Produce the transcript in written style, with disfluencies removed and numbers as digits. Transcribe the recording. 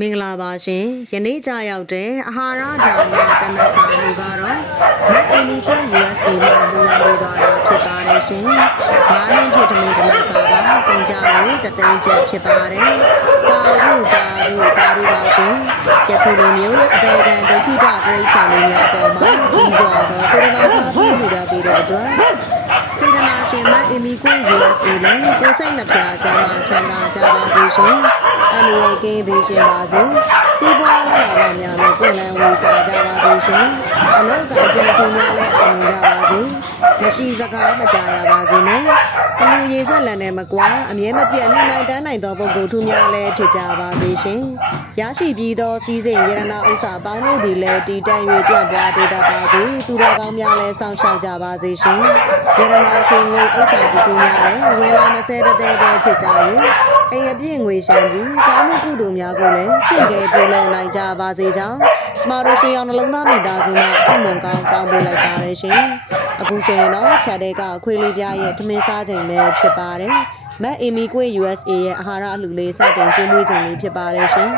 မင်္ဂလာပါရှင်ယနေ့ကြရောက်တဲ့အာဟာရဒါနတနစာလူကတော့မက်အီမီခွဲ USA မှာမူလပေးသွားတာဖြစ်ပါတယ်ရှင်။ဘာနှင်းဖြစ်တမင်တနစာပါကုန်ကြလို့တသိန်းကျပ်ဖြစ်ပါတယ်။တာရုပါရှင်။ယခုလိုမျိုးအပေကံဒုက္ခိတပြိဿာလေးများပေါ်မှာကြီးစွာသောစေတနာပါပြီးလူတာပေးတဲ့အတွက်စေတနာရှင်မက်အီမီခွဲ USA လည်းကိုယ်စိတ်နှပြချမ်းသာချမ်းသာကြပါစေရှင်။အနေနဲ့ကင်းပေးရှင်ပါစေစီးပွားလာပါများလည်းပြည်လည်ဝေစားကြပါစေရှင်အလုံးကကြံစီများလည်းအောင်မြင်ကြပါစေမရှိစကားမကြားရပါစေနဲ့အမှုရေဆက်လန်နဲ့မကွာအမြဲမပြတ်နှုတ်နိုင်တန်းနိုင်သောပုဂ္ဂိုလ်ထူးများလည်းဖြစ်ကြပါစေရှင်ရရှိပြီးသောစီးစိမ်ရတနာဥစ္စာပေါင်းတို့သည်လည်းတည်တံ့၍ပြန့်ပွားတိုးတက်ပါစေသူတော်ကောင်းများလည်းစောင့်ရှောက်ကြပါစေရှင်ရတနာရွှေငွေဥစ္စာပစ္စည်းများလည်းဝင်လာမဆဲတဲ့ဖြစ်ကြ၍အိမ်အပြည့်ငွေရှမ်းပြီးကောင်းမှုကုသိုလ်များကိုလည်းစင့်ကြဲပြုလုပ်နိုင်ကြပါစေကြောင်းကျမတို့ရွှေရောင်နှလုံးသားမိသားစုမှစိတ်မွန်ကောင်းတောင်းပေးလိုက်ပါရရှင်အခုဆိုရင်တော့ချက်တဲ့ကခွေးလေးပြားရဲ့ထမင်းစားချိန်ပဲဖြစ်ပါတယ်မက်အီမီကွေ USA ရဲ့အာဟာရအလှူလေးစတင်ကျွေးမွေးချိန်လေးဖြစ်ပါတယ်ရှင်